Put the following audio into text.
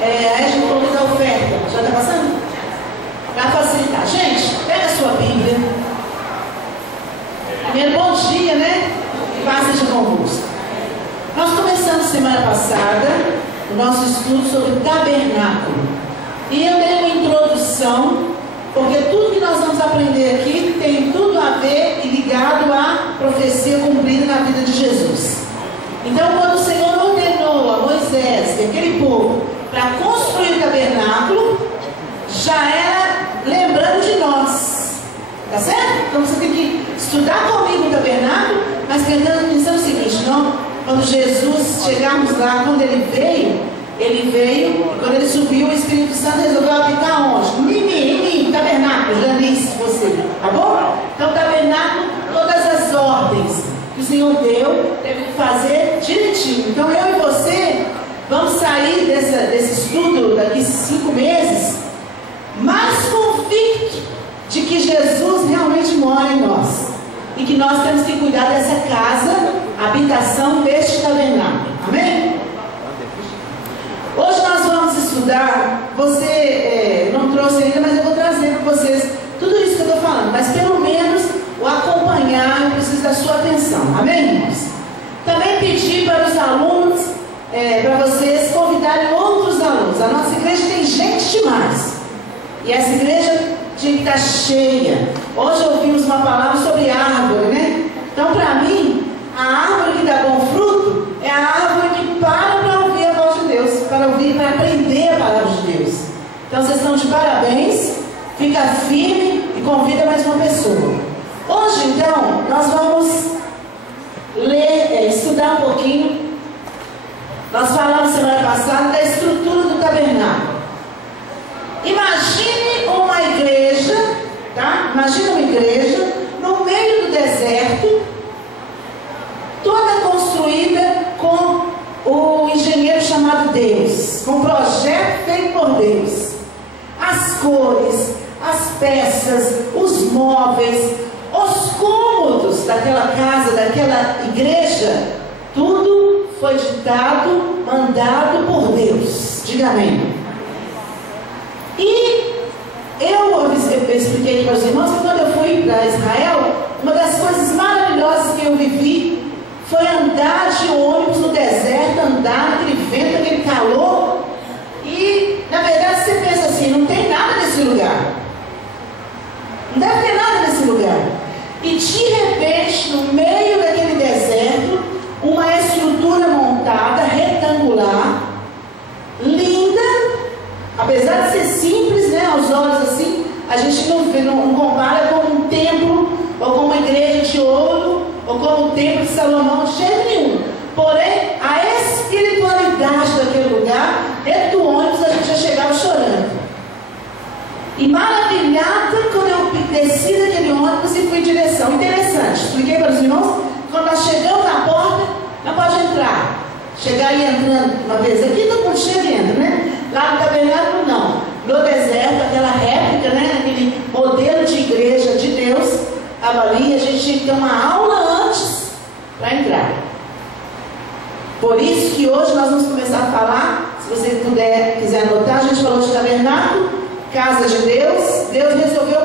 Aí a gente falou da oferta. Já está passando? Para facilitar. Gente, pega a sua Bíblia. Primeiro, bom dia, né? E paz seja convosco. Nós começamos semana passada o nosso estudo sobre o tabernáculo. E eu dei uma introdução, porque tudo que nós vamos aprender aqui tem tudo a ver e ligado à profecia cumprida na vida de Jesus. Então, quando o Senhor ordenou a Moisés e aquele povo para construir o tabernáculo, já era lembrando de nós. Tá certo? Então você tem que estudar comigo o tabernáculo, mas pensando o seguinte: não, quando Jesus, chegarmos lá, quando ele veio, quando ele subiu, o Espírito Santo resolveu habitar onde? Em mim, tabernáculo, já disse você, tá bom? Então, tabernáculo, todas as ordens que o Senhor deu, teve que fazer direitinho. Então, eu e você vamos sair desse estudo daqui 5 meses mais convicto de que Jesus realmente mora em nós e que nós temos que cuidar dessa casa, habitação deste tabernáculo. Amém? Hoje nós vamos estudar, você não trouxe ainda, mas eu vou trazer para vocês tudo isso que eu estou falando, mas pelo menos o acompanhar, eu preciso da sua atenção. Amém, irmãos? Também pedi para os alunos, para vocês convidarem outros alunos. A nossa igreja tem gente demais, e essa igreja tinha que estar cheia. Hoje ouvimos uma palavra sobre árvore, né? Então, para mim, a árvore que dá bom fruto é a árvore que para ouvir a voz de Deus, para ouvir, para aprender a palavra de Deus. Então, vocês estão de parabéns. Fica firme e convida mais uma pessoa. Hoje, então, nós vamos ler, estudar um pouquinho. Nós falamos semana passada da estrutura do tabernáculo. Imagine uma igreja, tá? Imagine uma igreja no meio do deserto, toda construída com o engenheiro chamado Deus, com um projeto feito por Deus. As cores, as peças, os móveis, os cômodos daquela casa, daquela igreja, tudo foi ditado, mandado por Deus. Diga amém. E eu expliquei aqui para os irmãos que quando eu fui para Israel, uma das coisas maravilhosas que eu vivi foi andar de ônibus no deserto, andar naquele vento, aquele calor. E na verdade você pensa assim, não tem nada nesse lugar, não deve ter nada nesse lugar. E de repente, no meio daquele deserto, uma estrutura montada, retangular, linda, apesar de ser simples, né, aos olhos assim, a gente não compara com um templo, ou com uma igreja de ouro, ou com o templo de Salomão, de jeito nenhum. Porém, a espiritualidade daquele lugar, dentro do ônibus a gente já chegava chorando. E maravilhada quando eu desci daquele ônibus e fui em direção. Interessante, expliquei para os irmãos, quando nós chegamos na porta, não pode entrar. Chegar e entrando uma vez aqui, todo mundo chega e entra, né? Lá no tabernáculo não. No deserto, aquela réplica, né? Aquele modelo de igreja de Deus, estava ali, a gente tinha que ter uma aula antes para entrar. Por isso que hoje nós vamos começar a falar, se você quiser anotar, a gente falou de tabernáculo, casa de Deus, Deus resolveu